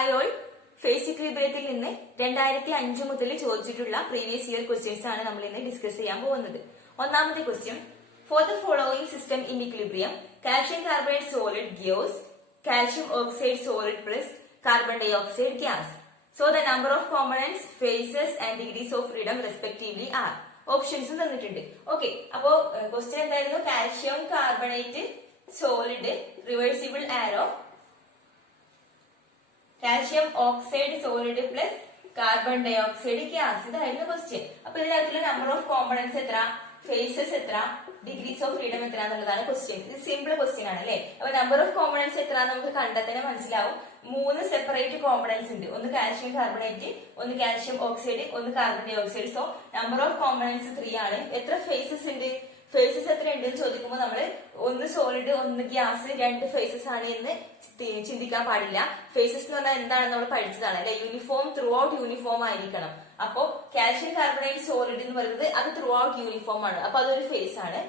Hi all, face ഇക്വിലിബ്രിയത്തിൽ നിന്ന് 2005 മുതൽ ചോദിച്ചിട്ടുള്ള പ്രീവിയസ് ഇയർ ക്വസ്റ്റ്യൻസ് ആണ് നമ്മൾ ഇന്ന് ഡിസ്കസ് ചെയ്യാൻ പോകുന്നത്. ഒന്നാമത്തെ question, for the following system in equilibrium calcium carbonate solid gives calcium oxide solid plus carbon dioxide gas. So the number of components, phases and degrees of freedom respectively are. Options തന്നിട്ടുണ്ട്. Okay, അപ്പോ question എന്തായിരുന്നു? Calcium carbonate solid reversible arrow calcium oxide solid plus carbon dioxide gas. ഇതായിരുന്നു question. അപ്പൊ ഇതിനകത്തുള്ള number of കോമ്പണന്റ്സ് എത്ര, faces എത്ര, degrees of freedom എത്ര എന്നുള്ളതാണ് ക്വസ്റ്റ്യൻ. ഇത് സിമ്പിൾ ക്വസ്റ്റ്യൻ ആണ് അല്ലെ. അപ്പൊ നമ്പർ ഓഫ് കോമ്പണന്റ്സ് എത്ര നമുക്ക് കണ്ടാൽ തന്നെ മനസ്സിലാവും. 3 സെപ്പറേറ്റ് കോമ്പണന്റ്സ് ഉണ്ട്. ഒന്ന് കാൽഷ്യം കാർബണേറ്റ്, ഒന്ന് കാൽഷ്യം ഓക്സൈഡ്, ഒന്ന് carbon dioxide. So number of components 3 ആണ്. എത്ര ഫേസസ് ഉണ്ട്? ഫേസസ് എത്ര ഉണ്ട് എന്ന് ചോദിക്കുമ്പോൾ നമ്മള് ഒന്ന് സോളിഡ് ഒന്ന് ഗ്യാസ് 2 ഫേസസ് ആണ് എന്ന് ചിന്തിക്കാൻ പാടില്ല. ഫേസസ് എന്ന് പറഞ്ഞാൽ എന്താണെന്ന് നമ്മൾ പഠിച്ചതാണ് അല്ലെ. യൂണിഫോം, ത്രൂ ഔട്ട് യൂണിഫോം ആയിരിക്കണം. അപ്പോ കാൽഷ്യം കാർബണേറ്റ് സോളിഡ് എന്ന് പറയുന്നത് അത് ത്രൂ ഔട്ട് യൂണിഫോം ആണ്. അപ്പൊ അതൊരു ഫേസ് ആണ്.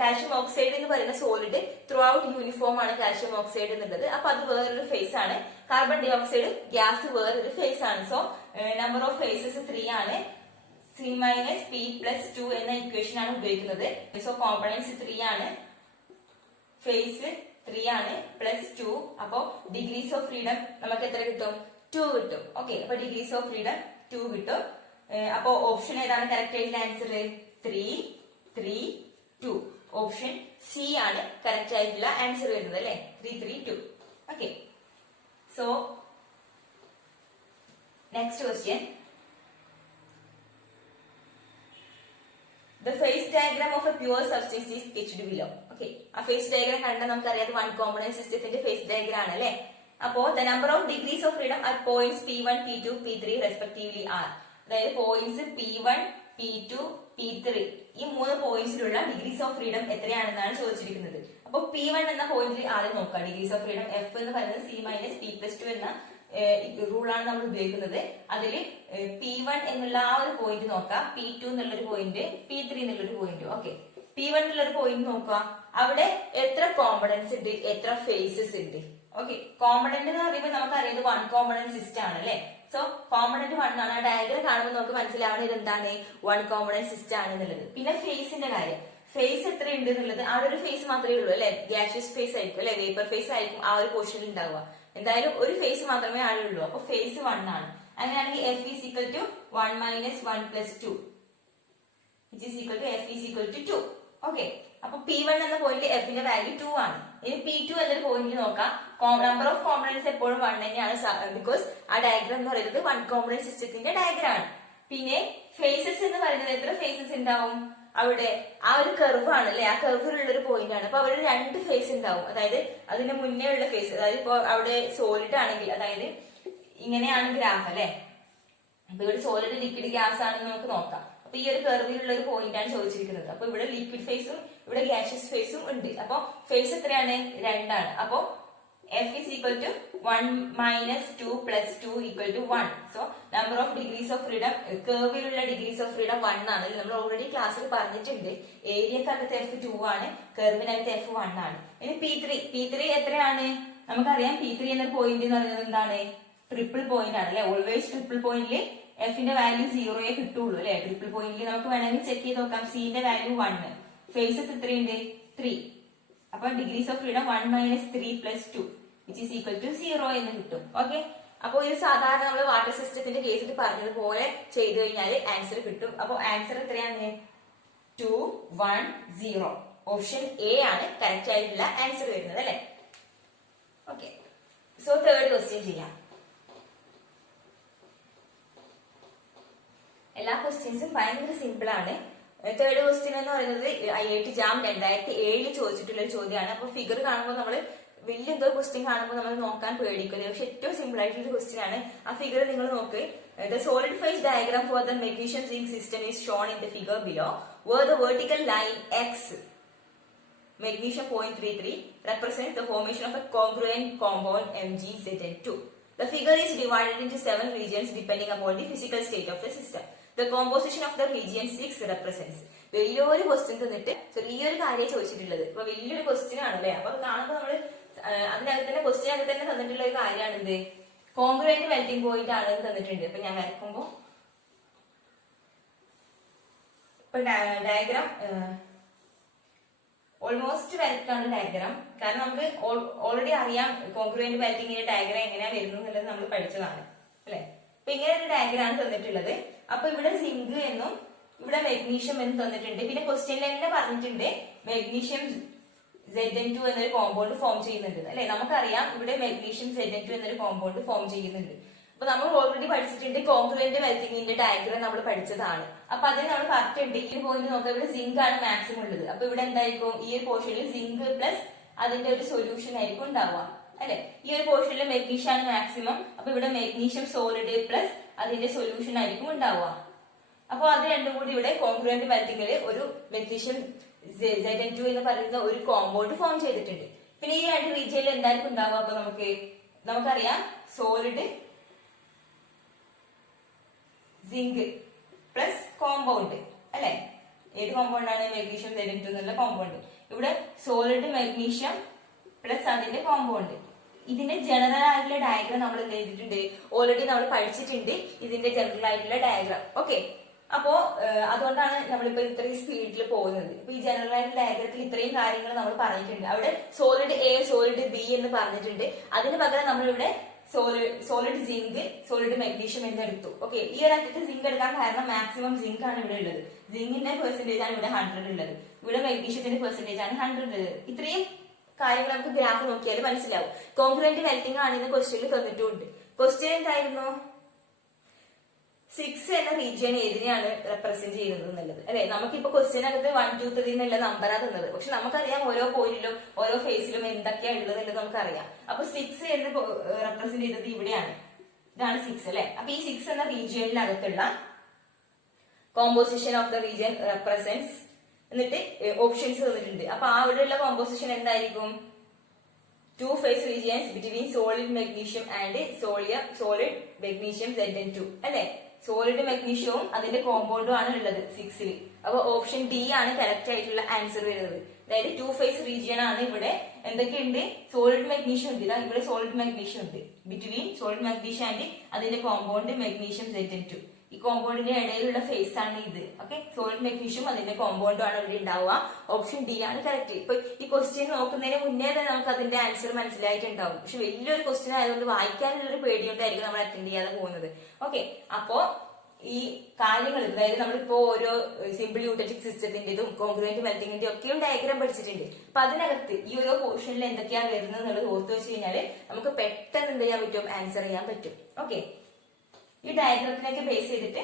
കാൽഷ്യം ഓക്സൈഡ് എന്ന് പറയുന്ന സോളിഡ് ത്രൂ ഔട്ട് യൂണിഫോം ആണ് കാൽഷ്യം ഓക്സൈഡ് എന്നുള്ളത്. അപ്പൊ അത് വേറൊരു ഫേസ് ആണ്. കാർബൺ ഡൈ ഓക്സൈഡ് ഗ്യാസ് വേറൊരു ഫേസ് ആണ്. സോ നമ്പർ ഓഫ് ഫേസസ് 3 ആണ്. C minus P plus 2 എന്ന ഇക്വേഷൻ ആണ് ഉപയോഗിക്കുന്നത്. സോ കോമ്പണന്റ്സ് 3 ആണ്, ഫേസ് 3 ആണ്, പ്ലസ് 2. അപ്പോ ഡിഗ്രീസ് ഓഫ് ഫ്രീഡം നമുക്ക് എത്ര കിട്ടും? 2 കിട്ടും. ഓക്കെ, അപ്പൊ ഡിഗ്രീസ് ഓഫ് ഫ്രീഡം 2 കിട്ടും. അപ്പോ ഓപ്ഷൻ ഏതാണ് കറക്റ്റ് ആയിട്ടുള്ള ആൻസർ? 3, 3, 2. ഓപ്ഷൻ സി ആണ് കറക്റ്റ് ആയിട്ടുള്ള ആൻസർ വരുന്നത് അല്ലെ. 3, 3, 2. Okay, so next question. The phase diagram of a pure substance is sketched below. Okay, ആ phase diagram കണ്ടാൽ നമുക്കറിയാം വൺ കോമ്പണന്റ് സിസ്റ്റത്തിന്റെ phase diagram ആണ് അല്ലെ. അപ്പോ the number of degrees of freedom at points P1, P2, P3 respectively are. അതായത് points P1, P2, P3 ഈ 3 പോയിന്റ്സിലുള്ള degrees of freedom എത്രയാണെന്നാണ് ചോദിച്ചിരിക്കുന്നത്. അപ്പൊ P1 എന്ന പോയിന്റിൽ ആദ്യം നോക്കാം. ഡിഗ്രീസ് ഓഫ് ഫ്രീഡം F എന്ന് പറയുന്നത് C minus P plus 2 എന്ന റൂളാണ് നമ്മൾ ഉപയോഗിക്കുന്നത്. അതിൽ P1 എന്നുള്ള ആ ഒരു പോയിന്റ് നോക്കാം, P2 എന്നുള്ളൊരു പോയിന്റ്, P3 എന്നുള്ളൊരു പോയിന്റ്. ഓക്കെ, P1 എന്നുള്ളൊരു പോയിന്റ് നോക്കുക. അവിടെ എത്ര കോമ്പണന്റ്സ് ഉണ്ട്, എത്ര ഫേസസ് ഉണ്ട്? ഓക്കെ, കോമ്പണന്റ് എന്ന് പറയുമ്പോൾ നമുക്കറിയാം വൺ കോമ്പണന്റ് സിസ്റ്റം ആണ് അല്ലെ. സോ കോമ്പണന്റ് 1 ആണ്. ആ ഡയഗ്രം കാണുമ്പോൾ നമുക്ക് മനസ്സിലാവണം ഇതെന്താണ്, വൺ കോമ്പണന്റ് സിസ്റ്റം ആണ് എന്നുള്ളത്. പിന്നെ ഫേസിന്റെ കാര്യം, ഫേസ് എത്ര ഉണ്ട് എന്നുള്ളത് ആ ഒരു ഫേസ് മാത്രമേ ഉള്ളൂ അല്ലെ. ഗ്യാഷ്യസ് ഫേസ് ആയിരിക്കും അല്ലെ, വേപ്പർ ഫേസ് ആയിരിക്കും ആ ഒരു പോർഷനിൽ ഉണ്ടാവുക. എന്തായാലും ഒരു ഫേസ് മാത്രമേ ആളുള്ളൂ. അപ്പൊ ഫേസ് 1 ആണ്. അങ്ങനെയാണെങ്കിൽ F is equal to 1 minus 1 plus 2 which is equal to F is equal to 2. Okay, അപ്പൊ P1 എന്ന പോയിന്റ് F ന്റെ വാല്യൂ 2 ആണ്. ഇനി P2 എന്നൊരു പോയിന്റ് നോക്കാം. നമ്പർ ഓഫ് കോമ്പണന്റ്സ് എപ്പോഴും 1 തന്നെയാണ്, ബിക്കോസ് ആ ഡയഗ്രാം എന്ന് പറയുന്നത് വൺ കോമ്പണന്റ് സിസ്റ്റത്തിന്റെ ഡയഗ്രാം ആണ്. പിന്നെ ഫേസസ് എന്ന് പറയുന്നത് എത്ര ഫേസസ് ഉണ്ടാവും? അവിടെ ആ ഒരു കർവ് ആണ് അല്ലെ, ആ കർവിലുള്ള ഒരു പോയിന്റ് ആണ്. അപ്പൊ അവിടെ 2 ഫേസ് ഉണ്ടാവും. അതായത് അതിന് മുന്നേ ഉള്ള ഫേസ്, അതായത് ഇപ്പൊ അവിടെ സോളിഡ് ആണെങ്കിൽ, അതായത് ഇങ്ങനെയാണ് ഗ്രാഫ് അല്ലെ. അപ്പൊ ഇവിടെ സോളിഡ്, ലിക്വിഡ്, ഗ്യാസ് ആണെന്ന് നമുക്ക് നോക്കാം. അപ്പൊ ഈ ഒരു കർവിലുള്ള ഒരു പോയിന്റ് ആണ് ചോദിച്ചിരിക്കുന്നത്. അപ്പൊ ഇവിടെ ലിക്വിഡ് ഫേസും ഇവിടെ ഗ്യാഷ്യസ് ഫേസും ഉണ്ട്. അപ്പൊ ഫേസ് എത്രയാണ്? 2 ആണ്. അപ്പൊ F is equal to 1 minus 2 plus 2 equal to 1. So number of degrees of freedom, കർവിലുള്ള ഡിഗ്രീസ് ഓഫ് ഫ്രീഡം 1 ആണ്. നമ്മൾ ഓൾറെഡി ക്ലാസ്സിൽ പറഞ്ഞിട്ടുണ്ട്. ഏരിയക്കകത്ത് F 2 ആണ്, കർവിനകത്ത് F 1 ആണ്. ഇനി P3 എത്രയാണ്? നമുക്കറിയാം P3 എന്ന പോയിന്റ് എന്ന് പറയുന്നത് എന്താണ്? ട്രിപ്പിൾ പോയിന്റ് ആണ് അല്ലെ. ഓൾവേസ് ട്രിപ്പിൾ പോയിന്റിൽ F ന്റെ വാല്യൂ 0 കിട്ടുള്ളൂ അല്ലെ. ട്രിപ്പിൾ പോയിന്റിൽ നമുക്ക് വേണമെങ്കിൽ ചെക്ക് ചെയ്ത് നോക്കാം. C ന്റെ വാല്യൂ 1, ഫേസസ് എത്രയുണ്ട്? 3. അപ്പൊ degrees of freedom 1 minus 3 plus 2 which is equal to 0 എന്ന് കിട്ടും. ഓക്കെ, അപ്പൊ ഇത് സാധാരണ നമ്മൾ വാട്ടർ സിസ്റ്റത്തിന്റെ കേസിൽ പറഞ്ഞതുപോലെ ചെയ്തു കഴിഞ്ഞാൽ ആൻസർ കിട്ടും. അപ്പൊ ആൻസർ എത്രയാണ്? 2, 1, 0. ഓപ്ഷൻ എ ആണ് കറക്റ്റ് ആയിട്ടുള്ള ആൻസർ വരുന്നത് അല്ലെ. ഓക്കെ, സോ തേർഡ് ക്വസ്റ്റ്യൻ ചെയ്യാം. എല്ലാ ക്വസ്റ്റ്യൻസും ഭയങ്കര സിമ്പിൾ ആണ്. തേർഡ് ക്വസ്റ്റ്യൻ എന്ന് പറയുന്നത് IIT JAM 2007 ചോദിച്ചിട്ടുള്ള ഒരു ചോദ്യമാണ്. അപ്പൊ ഫിഗർ കാണുമ്പോൾ നമ്മൾ വലിയ എന്തോ ക്വസ്റ്റ്യൻ കാണുമ്പോൾ നമ്മൾ നോക്കാൻ പേടിക്കുന്നത്, പക്ഷെ ഏറ്റവും സിമ്പിൾ ആയിട്ടുള്ള ക്വസ്റ്റ്യൻ ആണ്. ആ ഫിഗർ നിങ്ങൾ നോക്ക്. The solid phase diagram for the magnesium zinc system is shown in the figure below, where the vertical line X, magnesium 0.33, represents the formation of a congruent compound MgZn2. The figure is divided into 7 regions depending upon the physical state of the system. The composition of the region 6 represents. വലിയൊരു question തന്നിട്ട് ചെറിയൊരു കാര്യം ചോദിച്ചിട്ടുള്ളത്. ഇപ്പൊ വലിയൊരു question ആണല്ലേ. അപ്പൊ കാണുമ്പോൾ നമ്മള് അതിനകത്ത് തന്നെ ക്വസ്റ്റ്യൻ അകത്ത് തന്നെ തന്നിട്ടുള്ള ഒരു കാര്യമാണ് എന്ത്, കോൺഗ്രുവന്റ് മെൽറ്റിംഗ് പോയിന്റ് ആണ് തന്നിട്ടുണ്ട്. അപ്പൊ ഞാൻ വരക്കുമ്പോ ഇപ്പൊ ഡയഗ്രാം ഓൾമോസ്റ്റ് വരക്കാണ് ഡയഗ്രാം. കാരണം നമുക്ക് ഓൾറെഡി അറിയാം കോൺഗ്രുവന്റ് മെൽറ്റിംഗിന്റെ ഡയഗ്രാം എങ്ങനെയാ വരുന്നത് എന്നുള്ളത് നമ്മൾ പഠിച്ചതാണ് അല്ലെ. അപ്പൊ ഇങ്ങനെ ഒരു ഡയഗ്രാം ആണ് തന്നിട്ടുള്ളത്. അപ്പൊ ഇവിടെ സിങ്ക് എന്നും ഇവിടെ മെഗ്നീഷ്യം എന്നും തന്നിട്ടുണ്ട്. പിന്നെ ക്വസ്റ്റ്യനിൽ തന്നെ പറഞ്ഞിട്ടുണ്ട് മെഗ്നീഷ്യം Zn2 എന്നൊരു കോമ്പൗണ്ട് ഫോം ചെയ്യുന്നുണ്ട് അല്ലെ. നമുക്കറിയാം ഇവിടെ മെഗ്നീഷ്യം Zn2 എന്നൊരു കോമ്പൗണ്ട് ഫോം ചെയ്യുന്നുണ്ട്. അപ്പൊ നമ്മൾ ഓൾറെഡി പഠിച്ചിട്ടുണ്ട് കോൺഗ്രുവന്റ് മെൽറ്റിംഗിന്റെ ഡയഗ്രാം നമ്മൾ പഠിച്ചതാണ്. അപ്പൊ അതിന് നമ്മൾ പറഞ്ഞിട്ടുണ്ട് ഈ പോയിന്റ് നോക്കാം, ഇവിടെ സിങ്ക് ആണ് മാക്സിമം ഉള്ളത്. അപ്പൊ ഇവിടെ എന്തായിരിക്കും ഈ ഒരു പോർഷനിൽ സിങ്ക് പ്ലസ് അതിന്റെ ഒരു സൊല്യൂഷൻ ആയിരിക്കും ഉണ്ടാവുക അല്ലെ. ഈ ഒരു പോർഷനിൽ മെഗ്നീഷ്യം ആണ് മാക്സിമം. അപ്പൊ ഇവിടെ മെഗ്നീഷ്യം സോളിഡ് പ്ലസ് അതിന്റെ സൊല്യൂഷൻ ആയിരിക്കും ഉണ്ടാവുക. അപ്പൊ അത് രണ്ടും കൂടി ഇവിടെ കോൺഗ്രുവന്റ് മെൽറ്റിംഗില് ഒരു മെഗ്നീഷ്യം Zn2 എന്ന് പറയുന്ന ഒരു കോമ്പൗണ്ട് ഫോം ചെയ്തിട്ടുണ്ട്. പിന്നെ ഈ രണ്ട് റീജിയനിൽ എന്തായിരിക്കും ഉണ്ടാവുക? അപ്പൊ നമുക്കറിയാം സോളിഡ് സിങ്ക് പ്ലസ് കോമ്പൗണ്ട് അല്ലെ. ഏത് കോമ്പൗണ്ട് ആണ്? മെഗ്നീഷ്യം Zn2 എന്നുള്ള കോമ്പൗണ്ട്. ഇവിടെ സോളിഡ് മെഗ്നീഷ്യം പ്ലസ് അതിന്റെ കോമ്പൗണ്ട്. ഇതിന്റെ ജനറൽ ആയിട്ടുള്ള ഡയഗ്രാം നമ്മൾ എന്ത് ചെയ്തിട്ടുണ്ട്? ഓൾറെഡി നമ്മൾ പഠിച്ചിട്ടുണ്ട് ഇതിന്റെ ജനറൽ ആയിട്ടുള്ള ഡയഗ്രാം. ഓക്കെ, അപ്പോ അതുകൊണ്ടാണ് നമ്മളിപ്പോ ഇത്രയും സ്പീഡിൽ പോകുന്നത്. ഇപ്പൊ ഈ ജനറൽ ആയിട്ടുള്ള ഡയഗ്രത്തിൽ ഇത്രയും കാര്യങ്ങൾ നമ്മൾ പറഞ്ഞിട്ടുണ്ട്. അവിടെ സോളിഡ് എ സോളിഡ് ബി എന്ന് പറഞ്ഞിട്ടുണ്ട്. അതിന് പകരം നമ്മളിവിടെ സോളിഡ് സിങ്ക് സോളിഡ് മെഗ്നീഷ്യം എന്ന് എടുത്തു. ഓക്കെ, ഈ ഒരു അറ്റത്ത് സിങ്ക് എടുക്കാൻ കാരണം മാക്സിമം സിങ്ക് ആണ് ഇവിടെ ഉള്ളത്. സിങ്കിന്റെ പെർസെന്റേജ് ആണ് ഇവിടെ 100 ഉള്ളത്. ഇവിടെ മെഗ്നീഷ്യത്തിന്റെ പെർസെന്റേജ് ആണ് 100 ഉള്ളത്. ഇത്രയും കാര്യങ്ങൾ നമുക്ക് ഗ്രാഫ് നോക്കിയാൽ മനസ്സിലാവും. കോൺഗ്രുവന്റ് മെൽറ്റിംഗ് ആണെന്ന് ക്വസ്റ്റ്യനിൽ തന്നിട്ടുണ്ട്. ക്വസ്റ്റ്യൻ എന്തായിരുന്നു? 6 എന്ന റീജിയൻ ഏതിനെയാണ് റെപ്രസെന്റ് ചെയ്യുന്നത് എന്നുള്ളത് അല്ലെ. നമുക്കിപ്പോ ക്വസ്റ്റ്യനകത്ത് 1, 2, 3 എന്നുള്ള നമ്പറാ തന്നത്. പക്ഷെ നമുക്കറിയാം ഓരോ പോയിന്റിലും ഓരോ ഫേസിലും എന്തൊക്കെയാ ഉള്ളത് എന്നുള്ളത് നമുക്കറിയാം. അപ്പൊ 6 എന്ന് റെപ്രസെന്റ് ചെയ്തത് ഇവിടെയാണ്. ഇതാണ് 6 അല്ലെ. അപ്പൊ ഈ 6 എന്ന റീജിയനിലകത്തുള്ള composition of the region represents എന്നിട്ട് ഓപ്ഷൻസ് തന്നിട്ടുണ്ട്. അപ്പൊ ആ ഇവിടെയുള്ള കോമ്പോസിഷൻ എന്തായിരിക്കും? 2 phase regions between solid magnesium and solid magnesium Zn2 അല്ലെ. സോളിഡ് മെഗ്നീഷ്യവും അതിന്റെ കോമ്പൗണ്ടും ആണ് ഉള്ളത് 6ൽ. അപ്പൊ ഓപ്ഷൻ ഡി ആണ് കറക്റ്റ് ആയിട്ടുള്ള ആൻസർ വരുന്നത്. അതായത് 2 phase റീജിയൻ ആണ്. ഇവിടെ എന്തൊക്കെയുണ്ട്? സോളിഡ് മെഗ്നീഷ്യം ഉണ്ട്. ഇവിടെ സോളിഡ് മെഗ്നീഷ്യം ഉണ്ട്. ബിറ്റ്വീൻ സോളിഡ് മെഗ്നീഷ്യം ആൻഡ് അതിന്റെ കോമ്പൗണ്ട് മെഗ്നീഷ്യം Zn2. ഈ കോമ്പൗണ്ടിന്റെ ഇടയിലുള്ള ഫേസ് ആണ് ഇത്. ഓക്കെ, സോളിഡ് മെഗ്നീഷ്യം അതിന്റെ കോമ്പൗണ്ടും ആണ് ഇവിടെ ഉണ്ടാവുക. ഓപ്ഷൻ ഡി ആണ് കറക്റ്റ്. ഇപ്പൊ ഈ ക്വസ്റ്റ്യൻ നോക്കുന്നതിന് മുന്നേ തന്നെ നമുക്ക് അതിന്റെ ആൻസർ മനസ്സിലായിട്ടുണ്ടാവും. പക്ഷെ വലിയൊരു ക്വസ്റ്റ്യൻ ആയതുകൊണ്ട് വായിക്കാനുള്ളൊരു പേടിയോണ്ടായിരിക്കും നമ്മൾ അറ്റൻഡ് ചെയ്യാതെ പോകുന്നത്. ഓക്കെ, അപ്പോ ഈ കാര്യങ്ങൾ അതായത് നമ്മളിപ്പോ ഓരോ സിമ്പിൾ യൂട്ടറ്റിക് സിസ്റ്റത്തിന്റെതും കോൺഗ്രുവന്റ് മെൽറ്റിംഗിന്റെ ഒക്കെയും ഡയഗ്രാം പഠിച്ചിട്ടുണ്ട്. അപ്പൊ അതിനകത്ത് ഈ ഓരോ പോർഷനിൽ എന്തൊക്കെയാണ് വരുന്നത് എന്നുള്ളത് ഓർത്ത് വെച്ച് കഴിഞ്ഞാൽ നമുക്ക് പെട്ടെന്ന് എന്ത് ചെയ്യാൻ പറ്റും? ആൻസർ ചെയ്യാൻ പറ്റും. ഓക്കെ, ഈ ഡയഗ്രത്തിനൊക്കെ ബേസ് ചെയ്തിട്ട്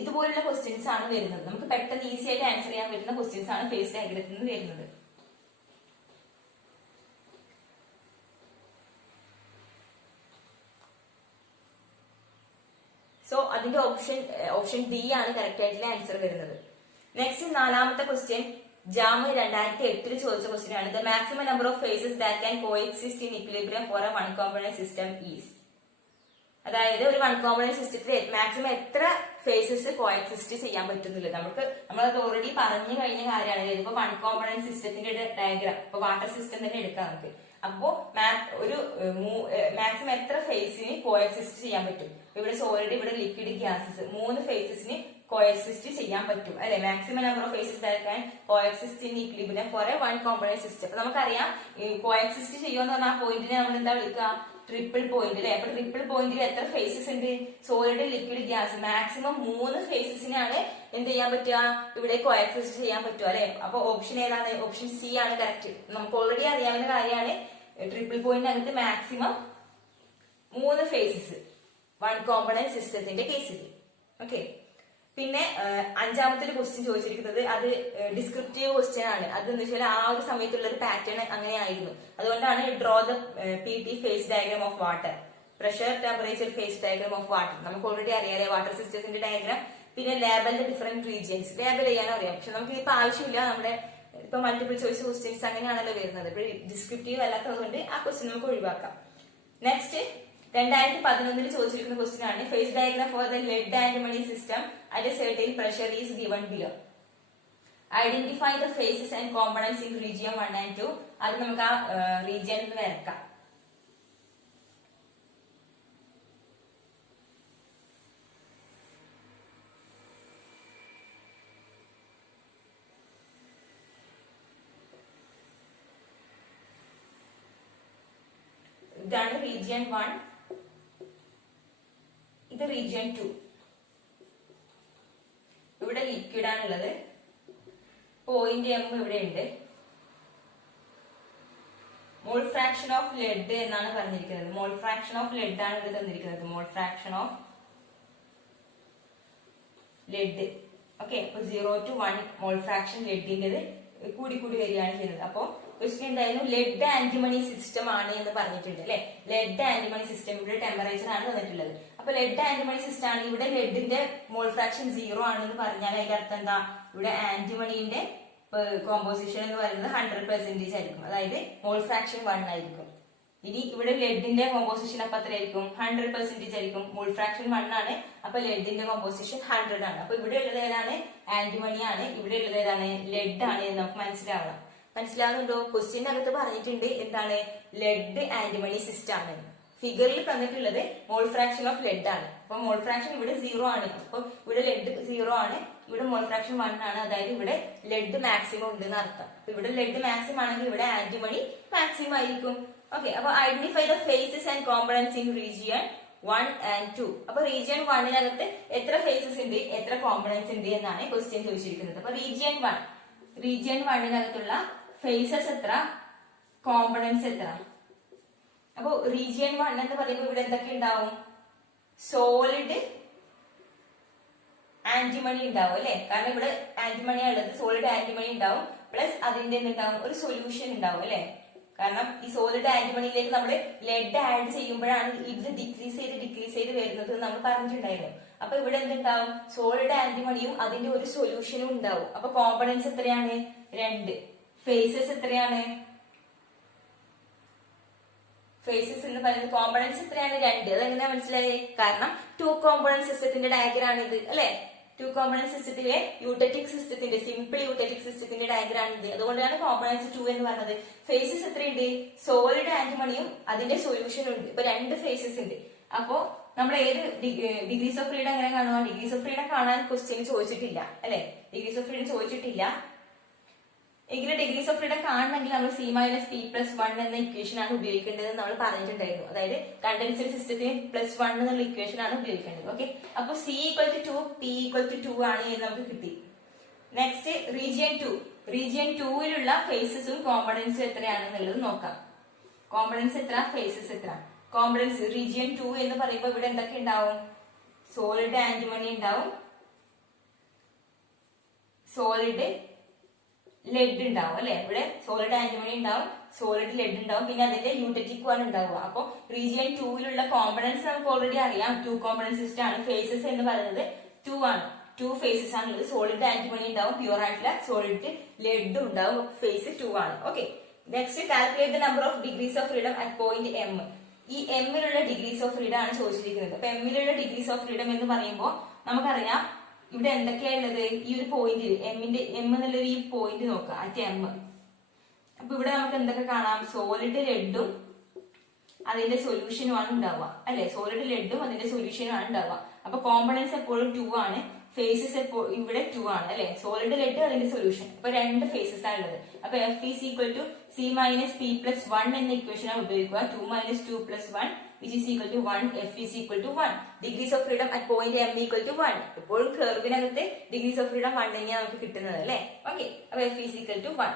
ഇതുപോലുള്ള ക്വസ്റ്റ്യൻസ് ആണ് വരുന്നത്. നമുക്ക് പെട്ടെന്ന് ഈസി ആയിട്ട് ആൻസർ ചെയ്യാൻ പറ്റുന്ന ക്വസ്റ്റ്യൻസ് ആണ് ഫേസ് ഡയഗ്രത്തിൽ നിന്ന് വരുന്നത്. സോ അതിന്റെ ഓപ്ഷൻ ഡി ആണ് കറക്റ്റ് ആയിട്ടുള്ള ആൻസർ വരുന്നത്. നെക്സ്റ്റ് 4ാമത്തെ ക്വസ്റ്റ്യൻ ജാം 2008 ചോദിച്ച ക്വസ്റ്റ്യൻ ആണ്. The maximum number of phases that can coexist in equilibrium for a one component system is. അതായത് ഒരു വൺ കോമ്പണന്റ് സിസ്റ്റത്തിൽ മാക്സിമം എത്ര ഫേസസ് കോഎക്സിസ്റ്റ് ചെയ്യാൻ പറ്റുന്നില്ല. നമ്മളത് ഓൾറെഡി പറഞ്ഞു കഴിഞ്ഞ കാര്യമാണ്. ഇതിപ്പോ വൺ കോമ്പണന്റ് സിസ്റ്റത്തിന്റെ ഡയഗ്രാം ഇപ്പൊ വാട്ടർ സിസ്റ്റം തന്നെ എടുക്കാം നമുക്ക്. അപ്പോ ഒരു മാക്സിമം എത്ര ഫേസിന് കോഎക്സിസ്റ്റ് ചെയ്യാൻ പറ്റും? ഇവിടെ സോളിഡ് ഇവിടെ ലിക്വിഡ് ഗ്യാസസ് 3 ഫേസസിന് കോഎക്സിസ്റ്റ് ചെയ്യാൻ പറ്റും അല്ലെ. Maximum number of phases that can coexist in equilibrium for a one component system. അപ്പൊ നമുക്കറിയാം കോഎക്സിസ്റ്റ് ചെയ്യുമെന്ന് പറഞ്ഞാൽ ആ പോയിന്റിനെ നമ്മൾ എന്താ വിളിക്കുക? ട്രിപ്പിൾ പോയിന്റ് അല്ലെ. അപ്പൊ ട്രിപ്പിൾ പോയിന്റിൽ എത്ര ഫേസസ് ഉണ്ട്? സോളിഡ് ലിക്വിഡ് ഗ്യാസ് മാക്സിമം 3 ഫേസസിനാണ് എന്ത് ചെയ്യാൻ പറ്റുക? ഇവിടെ കോഎക്സിസ്റ്റ് ചെയ്യാൻ പറ്റുക അല്ലെ. അപ്പൊ ഓപ്ഷൻ ഏതാണ്? ഓപ്ഷൻ സി ആണ് കറക്റ്റ്. നമുക്ക് ഓൾറെഡി അറിയാവുന്ന കാര്യമാണ്. ട്രിപ്പിൾ പോയിന്റിനകത്ത് മാക്സിമം 3 ഫേസസ് വൺ കോമ്പണന്റ് സിസ്റ്റത്തിന്റെ കേസിൽ. ഓക്കെ, പിന്നെ 5ാമത്തെ ക്വസ്റ്റ്യൻ ചോദിച്ചിരിക്കുന്നത് അത് ഡിസ്ക്രിപ്റ്റീവ് ക്വസ്റ്റ്യൻ ആണ്. അതെന്ന് വെച്ചാൽ ആ ഒരു സമയത്തുള്ള ഒരു പാറ്റേൺ അങ്ങനെയായിരുന്നു. അതുകൊണ്ടാണ് draw the PT face diagram of water, pressure temperature face diagram of water. നമുക്ക് ഓൾറെഡി അറിയാലേ വാട്ടർ സിസ്റ്റത്തിന്റെ ഡയഗ്രാം. പിന്നെ ലേബലിന്റെ ഡിഫറെന്റ് റീജിയൻസ് ലേബൽ ചെയ്യാനും അറിയാം. പക്ഷെ നമുക്ക് ഇപ്പൊ ആവശ്യമില്ല. നമ്മുടെ ഇപ്പൊ മൾട്ടിപ്പിൾ ചോയ്സ് ക്വസ്റ്റ്യൻസ് അങ്ങനെയാണല്ലോ വരുന്നത്. ഇപ്പൊ ഡിസ്ക്രിപ്റ്റീവ് അല്ലാത്തതുകൊണ്ട് ആ ക്വസ്റ്റ്യൻ നമുക്ക് ഒഴിവാക്കാം. നെക്സ്റ്റ് 2011 ചോദിച്ചിരിക്കുന്ന ക്വസ്റ്റ്യൻ ആണ്. Phase diagram for the lead antimony system at a certain pressure is given below. Identify the phases and components in region 1 and 2. അത് നമുക്ക് ആ റീജിയനിൽ നിന്ന് വരക്കാം. ഇതാണ് റീജിയൻ 1, ഇത് റീജിയൻ 2. ഇവിടെ ലിക്വിഡ് ആണുള്ളത്. പോയിന്റ് എം ഇവിടെ ഉണ്ട്. മോൾ ഫ്രാക്ഷൻ ഓഫ് ലെഡ് എന്നാണ് പറഞ്ഞിരിക്കുന്നത്. മോൾ ഫ്രാക്ഷൻ ഓഫ് ലെഡ് ആണ് ഇവിടെ തന്നിരിക്കുന്നത്. Mole fraction of lead. Okay, അപ്പൊ 0 to 1 മോൾ ഫ്രാക്ഷൻ ലെഡിന്റേത് കൂടി കൂടി വരികയാണ് ചെയ്യുന്നത്. അപ്പോ ക്വസ്റ്റ്യൻ എന്തായിരുന്നു? ലെഡ് ആന്റിമണി സിസ്റ്റം ആണ് എന്ന് പറഞ്ഞിട്ടുണ്ട് അല്ലെ. ലെഡ് ആന്റിമണി സിസ്റ്റം, ഇവിടെ ടെമ്പറേച്ചർ ആണ് തന്നിട്ടുള്ളത്. അപ്പൊ ലെഡ് ആന്റിമണി സിസ്റ്റം ആണ്. ഇവിടെ ലെഡിന്റെ മോൾ ഫ്രാക്ഷൻ 0 ആണ് എന്ന് പറഞ്ഞാൽ അതിന്റെ അർത്ഥം എന്താ? ഇവിടെ ആന്റിമണിന്റെ കോമ്പോസിഷൻ എന്ന് പറയുന്നത് 100% ആയിരിക്കും. അതായത് മോൾ ഫ്രാക്ഷൻ 1 ആയിരിക്കും. ഇനി ഇവിടെ ലെഡിന്റെ കോമ്പോസിഷൻ അപ്പൊ എത്രയായിരിക്കും? 100% ആയിരിക്കും. മോൾ ഫ്രാക്ഷൻ 1 ആണ്. അപ്പൊ ലെഡിന്റെ കോമ്പോസിഷൻ 100 ആണ്. അപ്പൊ ഇവിടെ ഉള്ളത് ഏതാണ്? ആന്റിമണി ആണ്. ഇവിടെ ഉള്ളത് ഏതാണ്? ലെഡ് ആണ് എന്ന് നമുക്ക് മനസ്സിലാവണം. മനസ്സിലാവുന്നുണ്ടോ? ക്വസ്റ്റ്യൻ അകത്ത് പറഞ്ഞിട്ടുണ്ട് എന്താണ്? ലെഡ് ആന്റിമണി സിസ്റ്റം ആണ്. ഫിഗറിൽ തന്നിട്ടുള്ളത് മോൾ ഫ്രാക്ഷൻ ഓഫ് ലെഡ് ആണ്. അപ്പൊ മോൾ ഫ്രാക്ഷൻ ഇവിടെ 0 ആണ്. അപ്പൊ ഇവിടെ ലെഡ് 0 ആണ്. ഇവിടെ മോൾ ഫ്രാക്ഷൻ 1 ആണ്. അതായത് ഇവിടെ ലെഡ് മാക്സിമം ഉണ്ട് എന്ന് അർത്ഥം. അപ്പൊ ഇവിടെ ലെഡ് മാക്സിമം ആണെങ്കിൽ ഇവിടെ ആന്റിമണി മാക്സിമം ആയിരിക്കും. ഓക്കെ, അപ്പൊ identify the phases and components in region 1 and 2. അപ്പൊ റീജിയൻ 1-നകത്ത് എത്ര ഫേസസ് ഉണ്ട്, എത്ര കോമ്പണന്റ്സ് ഉണ്ട് എന്നാണ് ക്വസ്റ്റ്യൻ ചോദിച്ചിരിക്കുന്നത്. അപ്പൊ റീജിയൻ 1-നകത്തുള്ള ഫേസസ് എത്ര, കോമ്പണന്റ്സ് എത്ര? അപ്പൊ റീജിയൻ 1 എന്ന് പറയുമ്പോൾ ഇവിടെ എന്തൊക്കെ ഉണ്ടാവും? സോളിഡ് ആന്റിമണി ഉണ്ടാവും അല്ലെ. കാരണം ഇവിടെ ആന്റിമണിയാണ് ഉള്ളത്. സോളിഡ് ആന്റിമണി ഉണ്ടാവും. പ്ലസ് അതിന്റെ എന്തുണ്ടാവും? ഒരു സൊല്യൂഷൻ ഉണ്ടാവും അല്ലെ. കാരണം ഈ സോളിഡ് ആന്റിമണിയിലേക്ക് നമ്മൾ ലെഡ് ആഡ് ചെയ്യുമ്പോഴാണ് ഇത് ഡിക്രീസ് ചെയ്ത് വരുന്നത് നമ്മൾ പറഞ്ഞിട്ടുണ്ടായിരുന്നു. അപ്പൊ ഇവിടെ എന്തുണ്ടാവും? സോളിഡ് ആന്റിമണിയും അതിന്റെ ഒരു സൊല്യൂഷനും ഉണ്ടാവും. അപ്പൊ കോമ്പണന്റ്സ് എത്രയാണ്? 2. ഫേസസ് എത്രയാണ്? ഫേസസ് എന്ന് പറയുന്നത് കോമ്പണന്റ്സ് എത്രയാണ്? 2. അതെങ്ങനെയാ മനസ്സിലായേ? കാരണം 2 കോമ്പണന്റ് സിസ്റ്റത്തിന്റെ ഡയഗ്രാം ഇത് അല്ലെ. 2 കോമ്പണന്റ് സിസ്റ്റത്തിലെ യൂട്ടറ്റിക് സിസ്റ്റത്തിന്റെ, സിമ്പിൾ യൂട്ടറ്റിക് സിസ്റ്റത്തിന്റെ ഡയഗ്രാം ഇത്. അതുകൊണ്ടാണ് കോമ്പണന്റ്സ് 2 എന്ന് പറഞ്ഞത്. ഫേസസ് എത്രയുണ്ട്? സോളിഡ് ആന്റിമണിയും അതിന്റെ സൊല്യൂഷനും ഉണ്ട്. ഇപ്പൊ 2 ഫേസസ് ഉണ്ട്. അപ്പോ നമ്മൾ ഏത് ഡിഗ്രീസ് ഓഫ് ഫ്രീഡം എങ്ങനെ കാണുക? ഡിഗ്രീസ് ഓഫ് ഫ്രീഡം കാണാൻ ക്വസ്റ്റ്യൻ ചോദിച്ചിട്ടില്ല അല്ലെ. ഡിഗ്രീസ് ഓഫ് ഫ്രീഡം ചോദിച്ചിട്ടില്ല. എങ്കിലും ഡിഗ്രീസ് ഓഫ് ഫ്രീഡം കാണണമെങ്കിൽ നമ്മൾ C-P+1 എന്ന ഇക്വേഷൻ ആണ് ഉപയോഗിക്കേണ്ടത് നമ്മൾ പറഞ്ഞിട്ടുണ്ടായിരുന്നു. അതായത് കണ്ടൻസർ സിസ്റ്റത്തിന് +1 എന്നുള്ള ഇക്വേഷൻ ആണ് ഉപയോഗിക്കേണ്ടത്. ഓക്കെ, അപ്പൊ C=2, P=2 ആണ് എന്ന് നമുക്ക് കിട്ടി. Next region 2. റീജിയൻ 2-ലുള്ള ഫേസസും കോമ്പണന്റ്സും എത്രയാണെന്നുള്ളത് നോക്കാം. കോമ്പണന്റ്സ് എത്ര, ഫേസസ് എത്ര? കോമ്പണന്റ്സ് റീജിയൻ 2 എന്ന് പറയുമ്പോൾ ഇവിടെ എന്തൊക്കെ ഉണ്ടാവും? സോളിഡ് ആന്റിമണി ഉണ്ടാവും, സോളിഡ് ലെഡ് ഉണ്ടാവും അല്ലെ. ഇവിടെ സോളിഡ് ആന്റിമണി ഉണ്ടാവും, സോളിഡ് ലെഡ് ഉണ്ടാവും, പിന്നെ അതിന്റെ യൂട്ടറ്റിക് ആണ് ഉണ്ടാവുക. അപ്പൊ റീജിയൻ 2-ലുള്ള കോമ്പണന്റ്സ് നമുക്ക് ഓൾറെഡി അറിയാം. 2 കോമ്പണന്റ് സിസ്റ്റം ആണ്. ഫേസസ് എന്ന് പറയുന്നത് 2 ആണ്. 2 ഫേസസ് ആണുള്ളത്. സോളിഡ് ആന്റിമണി ഉണ്ടാവും, പ്യൂർ ആയിട്ടുള്ള സോളിഡ് ലെഡ് ഉണ്ടാവും. ഫേസ് 2 ആണ്. Okay, next calculate the number of degrees of freedom at point M. ഈ എമ്മിലുള്ള ഡിഗ്രീസ് ഓഫ് ഫ്രീഡം ആണ് ചോദിച്ചിരിക്കുന്നത്. അപ്പൊ എമ്മിലുള്ള ഡിഗ്രീസ് ഓഫ് ഫ്രീഡം എന്ന് പറയുമ്പോൾ നമുക്കറിയാം ഇവിടെ എന്തൊക്കെയാണുള്ളത്? ഈ ഒരു പോയിന്റ് എം എന്നുള്ള ഈ പോയിന്റ് നോക്കാം, അറ്റ് M. അപ്പൊ ഇവിടെ നമുക്ക് എന്തൊക്കെ കാണാം? സോളിഡ് ലെഡും അതിന്റെ സൊല്യൂഷനും ആണ് ഉണ്ടാവുക അല്ലെ. സോളിഡ് ലെഡും അതിന്റെ സൊല്യൂഷനും ആണ് ഉണ്ടാവുക. അപ്പൊ കോമ്പണന്റ്സ് എപ്പോഴും 2 ആണ്. ഫേസസ് ഇവിടെ 2 ആണ് അല്ലെ. സോളിഡ് ലെഡ് അതിന്റെ സൊല്യൂഷൻ. അപ്പൊ 2 ഫേസസ് ആണുള്ളത്. അപ്പൊ F=C-P+1 എന്ന ഇക്വേഷൻ ആണ് ഉപയോഗിക്കുക. 2 - 2 + 1 1. F=1. Degrees of freedom at point M =1. എപ്പോഴും കർവിനകത്ത് ഡിഗ്രീസ് ഓഫ് ഫ്രീഡം 1 തന്നെയാണ് നമുക്ക് കിട്ടുന്നത് അല്ലെ. ഓക്കെ, അപ്പൊ F=1.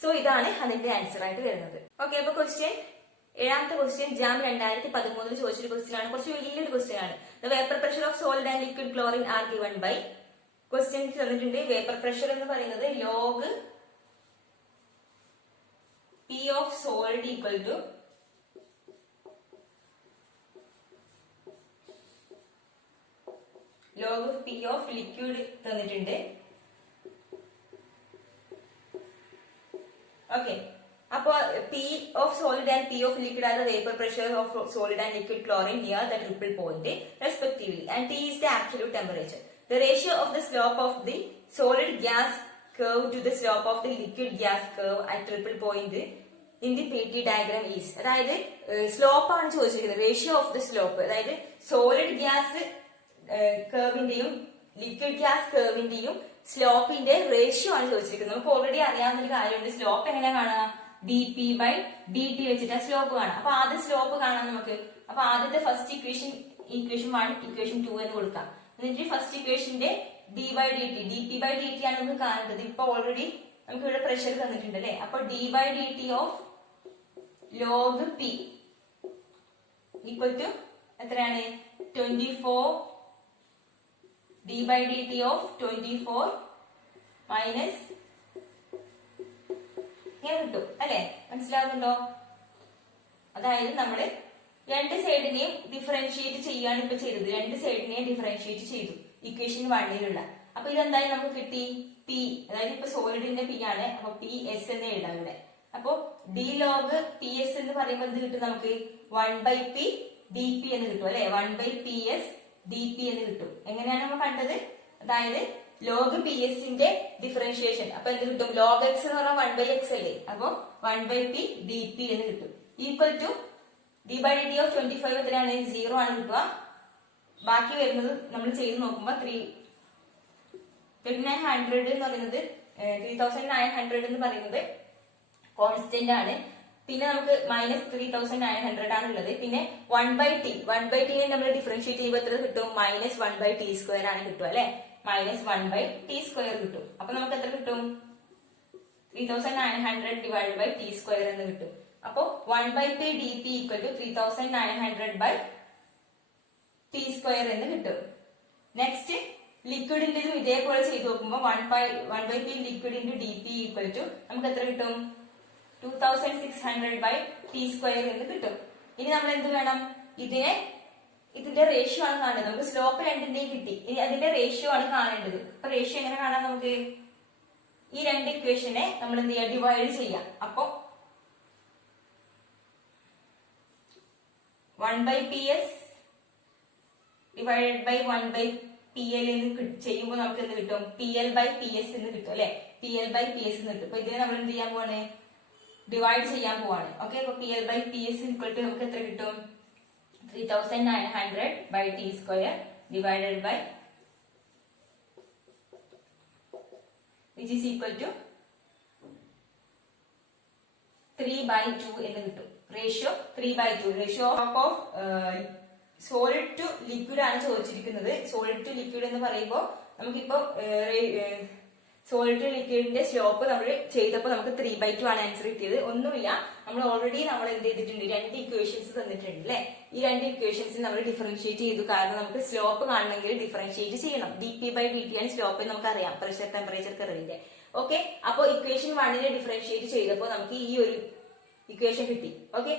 സോ ഇതാണ് അതിന്റെ ആൻസർ ആയിട്ട് വരുന്നത്. ഓക്കെ, അപ്പൊ ക്വസ്റ്റ്യൻ 7ാമത്തെ ക്വസ്റ്റ്യൻ ജാം 2013 ചോദിച്ചൊരു ക്വസ്റ്റ്യൻ ആണ്. കുറച്ച് വലിയൊരു ക്വസ്റ്റ്യൻ ആണ്. The vapour pressure of solid and liquid chlorine are given by. Question തന്നിട്ടുണ്ട്. വേപ്പർ പ്രഷർ എന്ന് പറയുന്നത് log P of solid equal to log P of liquid തന്നിട്ടുണ്ട്. ഓക്കെ, അപ്പൊ P of solid and P of liquid are the vapor pressure of solid and liquid chlorine near the triple point respectively, and T is the absolute temperature. The ratio of the slope of the solid gas curve to the slope of the liquid gas curve at triple point in the PT diagram is. അതായത് slope ആണ് ചോദിച്ചിരിക്കുന്നത്. Ratio of the slope, അതായത് solid gas കർവിന്റെയും liquid gas കർവിന്റെയും സ്ലോപ്പിന്റെ ratio ആണ് ചോദിച്ചിരിക്കുന്നത്. നമുക്ക് ഓൾറെഡി അറിയാവുന്ന ഒരു കാര്യമുണ്ട്. സ്ലോപ്പ് എങ്ങനെയാ കാണുക? dp/dt വെച്ചിട്ട് സ്ലോപ്പ് കാണാം. അപ്പൊ ആദ്യം സ്ലോപ്പ് കാണാം നമുക്ക്. അപ്പൊ ആദ്യത്തെ ഫസ്റ്റ് ഇക്വേഷൻ 1 ഇക്വേഷൻ 2 എന്ന് കൊടുക്കാം. എന്നിട്ട് ഫസ്റ്റ് ഇക്വേഷന്റെ dp/dt ആണ് നമുക്ക് കാണേണ്ടത്. ഇപ്പൊ ഓൾറെഡി നമുക്ക് ഇവിടെ പ്രഷർ തന്നിട്ടുണ്ട് അല്ലെ. അപ്പൊ d/dt of log p equal to എത്രയാണ്? 24 d/dt ഓഫ് 24 മൈനസ് ഇങ്ങനെ കിട്ടും അല്ലെ. മനസ്സിലാവുന്നുണ്ടോ? അതായത് നമ്മള് രണ്ട് സൈഡിനെയും ഡിഫറൻഷിയേറ്റ് ചെയ്യാണ് ഇപ്പൊ ചെയ്തത്. രണ്ട് സൈഡിനെയും ഡിഫറൻഷിയേറ്റ് ചെയ്തു ഇക്വേഷൻ 1ലുള്ള. അപ്പൊ ഇതെന്തായാലും നമുക്ക് കിട്ടി പി, അതായത് ഇപ്പൊ സോളിഡിന്റെ പി ആണ്. അപ്പൊ പി എസ് എന്ന് എഴുതാം ഇവിടെ. അപ്പൊ ഡി ലോഗ് പി എസ് എന്ന് പറയുമ്പോൾ എന്ത് കിട്ടും നമുക്ക്? 1/p dp എന്ന് കിട്ടും അല്ലെ. 1/ps dp എന്ന് കിട്ടും. എങ്ങനെയാണ് നമ്മൾ കണ്ടത്? അതായത് ലോഗ് പി എസിന്റെ ഡിഫറൻഷിയേഷൻ. അപ്പൊ എന്ത് കിട്ടും? ലോഗ് എക്സ് എന്ന് പറഞ്ഞാൽ 1/x അല്ലേ. അപ്പൊ 1/p dp എന്ന് കിട്ടും. ഈക്വൽ ടു d/dt ഓഫ് 25 എത്രയാണ്? 0 ആണ് കിട്ടുക. ബാക്കി വരുന്നത് നമ്മൾ ചെയ്ത് നോക്കുമ്പോ 3900 എന്ന് പറയുന്നത് 3900 എന്ന് പറയുന്നത് കോൺസ്റ്റന്റ് ആണ്. പിന്നെ നമുക്ക് മൈനസ് 3900 ആണുള്ളത്. പിന്നെ 1/t നമ്മൾ ഡിഫറൻഷിയേറ്റ് ചെയ്യുമ്പോൾ എത്ര കിട്ടും? മൈനസ് 1/t² ആണ് കിട്ടുക അല്ലെ. മൈനസ് 1/t² കിട്ടും. അപ്പൊ നമുക്ക് എത്ര കിട്ടും? 3900 ഡിവൈഡ് ബൈ t² എന്ന് കിട്ടും. അപ്പൊ 1/p dp equal to 3900/t² എന്ന് കിട്ടും. നെക്സ്റ്റ് ലിക്വിഡിന്റെതും ഇതേപോലെ ചെയ്ത് നോക്കുമ്പോൾ 1/p liquid into dp equal to നമുക്ക് എത്ര കിട്ടും? 2600/t² എന്ന് കിട്ടും. ഇനി നമ്മൾ എന്ത് വേണം? ഇതിന്റെ റേഷ്യോ ആണ് കാണേണ്ടത്. നമുക്ക് സ്ലോപ്പ് രണ്ടിന്റെയും കിട്ടി. ഇനി അതിന്റെ റേഷ്യോ ആണ് കാണേണ്ടത്. അപ്പൊ റേഷ്യോ എങ്ങനെ കാണാം? നമുക്ക് ഈ രണ്ട് ഇക്വേഷനെ നമ്മൾ എന്ത് ചെയ്യാം? ഡിവൈഡ് ചെയ്യാം. അപ്പൊ 1/ps ഡിവൈഡഡ് ബൈ 1/pl എന്ന് ചെയ്യുമ്പോൾ നമുക്ക് എന്ത് കിട്ടും? pl/ps എന്ന് കിട്ടും അല്ലെ. pl/ps എന്ന് കിട്ടും. അപ്പൊ ഇതിനെ നമ്മൾ എന്ത് ചെയ്യാൻ പോവാണ്? ഡിവൈഡ് ചെയ്യാൻ പോവാണ്. ഓക്കെ. അപ്പൊ pl/ps ഈക്വൽ ടു നമുക്ക് എത്ര കിട്ടും? 3900/t² divided by which is equal to 3/2 എന്ന് കിട്ടും. Ratio 3/2. Ratio of solid to liquid ആണ് ചോദിച്ചിരിക്കുന്നത്. സോളിഡ് ടു ലിക്വിഡ് എന്ന് പറയുമ്പോൾ നമുക്കിപ്പോ സോളിഡ് ടു ലിക്വിഡിന്റെ സ്ലോപ്പ് നമ്മൾ ചെയ്തപ്പോൾ നമുക്ക് 3/2 ആണ് ആൻസർ കിട്ടിയത്. ഒന്നുമില്ല, നമ്മൾ ഓൾറെഡി നമ്മൾ എന്ത് ചെയ്തിട്ടുണ്ട്? രണ്ട് ഇക്വേഷൻസ് തന്നിട്ടുണ്ട് അല്ലെ. ഈ രണ്ട് ഇക്വേഷൻസ് നമ്മൾ ഡിഫറൻഷിയേറ്റ് ചെയ്തു. കാരണം നമുക്ക് സ്ലോപ്പ് കാണണമെങ്കിൽ ഡിഫറൻഷിയേറ്റ് ചെയ്യണം. dp/dt ആണ് സ്ലോപ്പ് എന്ന് നമുക്കറിയാം, പ്രഷർ ടെമ്പറേച്ചർ കർവിന്റെ. ഓക്കെ. അപ്പൊ ഇക്വേഷൻ 1നെ ഡിഫറൻഷിയേറ്റ് ചെയ്തപ്പോൾ നമുക്ക് ഈ ഒരു ഇക്വേഷൻ കിട്ടി. ഓക്കെ.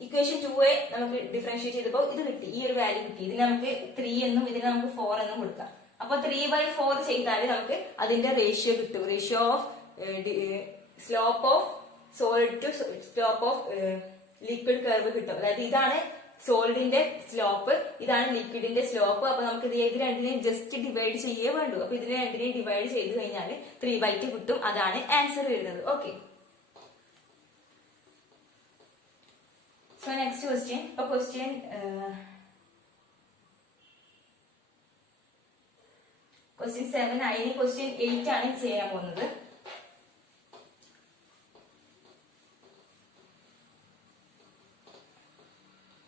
ഇക്വേഷൻ 2 നമുക്ക് ഡിഫറൻഷിയേറ്റ് ചെയ്തപ്പോൾ ഇത് കിട്ടി, ഈ ഒരു വാല്യൂ കിട്ടി. ഇതിന് നമുക്ക് 3 എന്നും ഇതിന് നമുക്ക് 4 എന്നും കൊടുക്കാം. അപ്പൊ 3/4 ചെയ്താൽ നമുക്ക് അതിന്റെ റേഷ്യോ കിട്ടും. Ratio of slope of solid to slope of liquid curve കിട്ടും. അതായത് ഇതാണ് സോളിഡിന്റെ സ്ലോപ്പ്, ഇതാണ് ലിക്വിഡിന്റെ സ്ലോപ്പ്. അപ്പൊ നമുക്ക് ഇത് രണ്ടിനെയും ജസ്റ്റ് ഡിവൈഡ് ചെയ്യേ വേണ്ടു. അപ്പൊ ഇതിനെ രണ്ടിനെയും ഡിവൈഡ് ചെയ്ത് കഴിഞ്ഞാൽ 3/2 കിട്ടും. അതാണ് ആൻസർ വരുന്നത്. ഓക്കെ. So next question. ഇപ്പൊ ക്വസ്റ്റ്യൻ ക്വസ്റ്റ്യൻ 7 ആയി. ക്വസ്റ്റ്യൻ 8 ആണ് ചെയ്യാൻ പോകുന്നത്.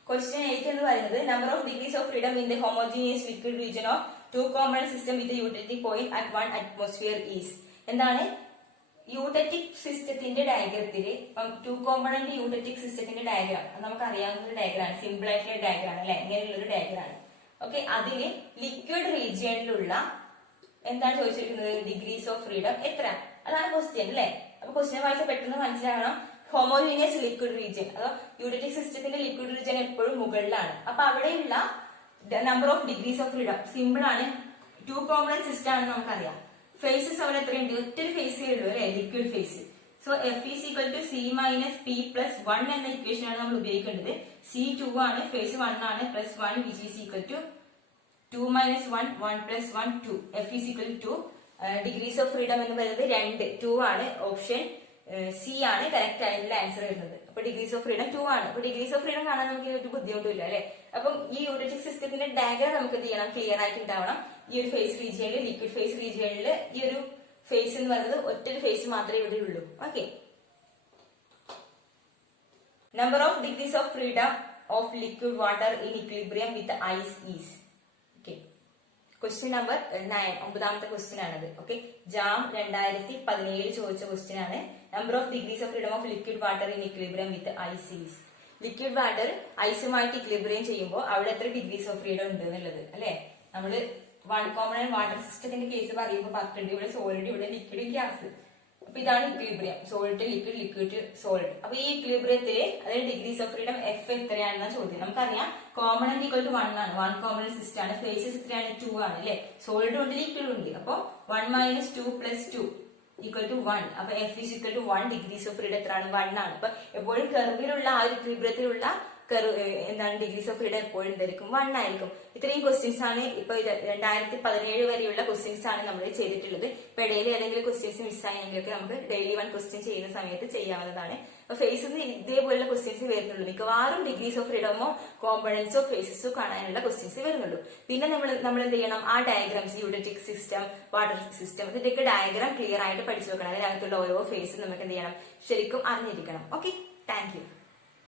ക്വസ്റ്റ്യൻ 8 എന്ന് പറയുന്നത് number of degrees of freedom in the homogeneous liquid region of 2 component system with utility point at 1 atmosphere is. എന്താണ്? യൂട്ടറ്റിക് സിസ്റ്റത്തിന്റെ ഡയഗ്രത്തില് 2 കോമ്പണന്റ് യൂട്ടറ്റിക് സിസ്റ്റത്തിന്റെ ഡയഗ്രാം നമുക്ക് അറിയാവുന്ന ഒരു ഡയഗ്രാം, സിമ്പിൾ ആയിട്ടുള്ള ഡയഗ്രാം അല്ലെ. ഇങ്ങനെയുള്ള ഒരു ഡയഗ്രാം. ഓക്കെ. അതില് ലിക്വിഡ് റീജിയനിലുള്ള എന്താണ് ചോദിച്ചിരിക്കുന്നത്? ഡിഗ്രീസ് ഓഫ് ഫ്രീഡം എത്ര? അതാണ് ക്വസ്റ്റ്യൻ അല്ലെ. അപ്പൊ ക്വസ്റ്റ്യൻ വായിച്ചാൽ പെട്ടെന്ന് മനസ്സിലാകണം. ഹോമോജീനിയസ് ലിക്വിഡ് റീജിയൻ അതോ യൂട്ടറ്റിക് സിസ്റ്റത്തിന്റെ ലിക്വിഡ് റീജിയൻ എപ്പോഴും മുകളിലാണ്. അപ്പൊ അവിടെയുള്ള number of degrees of freedom simple ആണ്. 2 കോമ്പണന്റ് സിസ്റ്റം ആണെന്ന് നമുക്കറിയാം. ഫേസസ് അവിടെ എത്രയുണ്ട്? ഒറ്റൊരു ഫേസേ ഉള്ളൂ അല്ലെ, liquid face. So F is equal to C minus P plus 1 എന്ന ഇക്വേഷൻ ആണ് നമ്മൾ ഉപയോഗിക്കേണ്ടത്. C 2 ആണ്, ഫേസ് 1 ആണ്, plus 1 which is equal to 2 minus 1, 1 plus 1, 2. F is equal to 2. Degrees of freedom എന്ന് പറയുന്നത് 2, 2 ആണ്. ഓപ്ഷൻ സി ആണ് കറക്റ്റ് ആയിട്ടുള്ള ആൻസർ വരുന്നത്. അപ്പൊ ഡിഗ്രീസ് ഓഫ് ഫ്രീഡം 2 ആണ്. അപ്പൊ ഡിഗ്രീസ് ഓഫ് ഫ്രീഡം കാണാൻ നമുക്ക് ഒരു ബുദ്ധിമുട്ടില്ല അല്ലെ. അപ്പം ഈ യൂട്ടറ്റിക് സിസ്റ്റത്തിന്റെ ഡയഗ്രാം നമുക്ക് എന്ത് ചെയ്യണം? ക്ലിയർ ആയിട്ട് ഉണ്ടാവണം. ഈ ഒരു ഫേസ് റീജിയനിൽ, ലിക്വിഡ് ഫേസ് റീജിയനിൽ ഈ ഒരു ഫേസ് എന്ന് പറയുന്നത് ഒറ്റൊരു ഫേസ് മാത്രമേ ഇവിടെ ഉള്ളൂ. Okay. Number of degrees of freedom of liquid water in equilibrium with ice is. Okay, question number 9, 9ാമത്തെ ക്വസ്റ്റ്യൻ ആണത്. ഓക്കെ, ജാം 2017 ചോദിച്ച ക്വസ്റ്റ്യൻ ആണ്. Number of degrees of freedom of liquid water in equilibrium with ice is. Liquid water ഐസുമായിട്ട് equilibrium ചെയ്യുമ്പോൾ അവിടെ എത്ര degrees of freedom ഉണ്ട് എന്നുള്ളത് അല്ലെ. നമ്മള് വൺ കോമൺ വാട്ടർ സിസ്റ്റത്തിന്റെ കേസ് പറയുമ്പോൾ പറഞ്ഞിട്ടുണ്ട്, ഇവിടെ സോളിഡ്, ഇവിടെ ലിക്വിഡ്, ഗ്യാസ്. അപ്പൊ ഇതാണ് equilibrium, salt liquid, liquid salt. അപ്പൊ ഈ ഇക്വിലിബ്രിയത്തില് അതായത് ഡിഗ്രീസ് ഓഫ് ഫ്രീഡം എഫ് എത്രയാണെന്ന ചോദ്യം. നമുക്കറിയാം കോമണന്റ് ഈക്വൽ ടു 1 ആണ്, 1 കോമണന്റ് സിസ്റ്റം ആണ്. ഫേസസ് എത്രയാണ്? 2 ആണ് അല്ലെ. സോളിഡ് ഉണ്ട്, ലിക്വിഡ് ഉണ്ട്. അപ്പൊ 1 - 2 + 2 = 1. അപ്പൊ F is equal to 1. Degrees of freedom എത്രയാണ്? 1 ആണ്. അപ്പൊ എപ്പോഴും കർവിലുള്ള ആ ഒരു ഇക്വിലിബ്രിയത്തിലുള്ള എന്താണ് ഡിഗ്രീസ് ഓഫ് ഫ്രീഡം എപ്പോഴും എന്തായിരിക്കും? 1 ആയിരിക്കും. ഇത്രയും ക്വസ്റ്റ്യൻസ് ആണ് ഇപ്പൊ 2017 വരെയുള്ള ക്വസ്റ്റ്യൻസ് ആണ് നമ്മൾ ചെയ്തിട്ടുള്ളത്. ഇപ്പൊ ഇടയിൽ ഏതെങ്കിലും ക്വസ്റ്റ്യൻസ് മിസ്സായെങ്കിലൊക്കെ നമുക്ക് ഡെയിലി 1 ക്വസ്റ്റ്യൻ ചെയ്യുന്ന സമയത്ത് ചെയ്യാവുന്നതാണ്. അപ്പൊ ഫേസിൽ ഇതേപോലുള്ള ക്വസ്റ്റ്യൻസ് വരുന്നുള്ളൂ. മിക്കവാറും ഡിഗ്രീസ് ഓഫ് ഫ്രീഡമോ കോമ്പണൻസോ ഫേസസോ കാണാനുള്ള ക്വസ്റ്റ്യൻസ് വരുന്നുള്ളൂ. പിന്നെ നമ്മൾ എന്ത് ചെയ്യണം? ആ ഡയഗ്രാംസ്, യൂഡറ്റിക് സിസ്റ്റം, വാട്ടർ സിസ്റ്റം, ഇതിന്റെയൊക്കെ ഡയഗ്രാം ക്ലിയർ ആയിട്ട് പഠിച്ചു വെക്കണം. അതിനകത്തുള്ള ഓരോ ഫേസും നമുക്ക് എന്ത് ചെയ്യണം? ശരിക്കും അറിഞ്ഞിരിക്കണം. Okay, thank you.